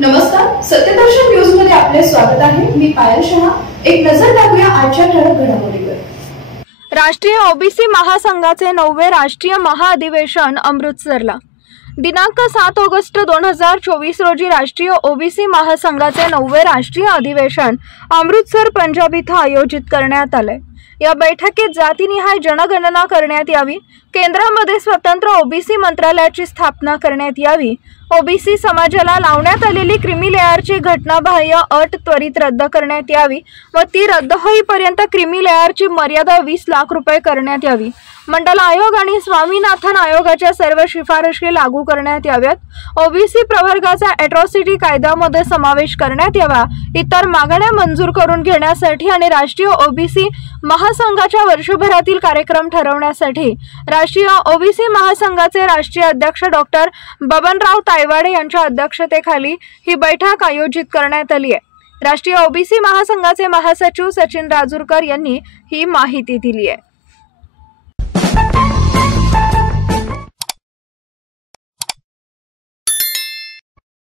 नमस्कार, सत्यदर्शन न्यूज मध्ये आपले स्वागत आहे। मी पायल शहा। एक नजर टाकूया आजच्या ठळक घडामोडीवर। राष्ट्रीय ओबीसी महासंघाचे 9वे राष्ट्रीय महाअधिवेशन अमृतसरला दिनांक 7 ऑगस्ट 2024 रोजी राष्ट्रीय ओबीसी महासंघाचे 9वे राष्ट्रीय अधिवेशन अमृतसर पंजाब इथं आयोजित करण्यात आले। या बैठकीत जातीनिहाय जनगणना करण्यात यावी, केंद्रामध्ये स्वतंत्र ओबीसी मंत्रालयाची स्थापना करण्यात यावी, ओबीसी समाजाला लावण्यात आलेली क्रीमी लेअरची घटनाबाह्य अट त्वरित रद्द करण्यात यावी व ती रद्द होईपर्यंत क्रीमी लेअरची मर्यादा 20 लाख रुपये करण्यात यावी, मंडल आयोग आणि स्वामीनाथन आयोगाच्या सर्व शिफारशी लागू करण्यात याव्यात, ओबीसी प्रवर्गाचा अॅट्रॉसिटी कायद्यामध्ये समावेश करण्यात यावा, इतर मागण्या मंजूर करून घेण्यासाठी आणि राष्ट्रीय ओबीसी महासंघाच्या वर्षभरातील कार्यक्रम ठरवण्यासाठी राष्ट्रीय ओबीसी महासंघाचे राष्ट्रीय अध्यक्ष डॉक्टर बबनराव तायवाडे यांच्या अध्यक्षतेखाली ही बैठक आयोजित करण्यात आली आहे। राष्ट्रीय ओबीसी महासंघाचे महासचिव सचिन राजूरकर यांनी ही माहिती दिली आहे।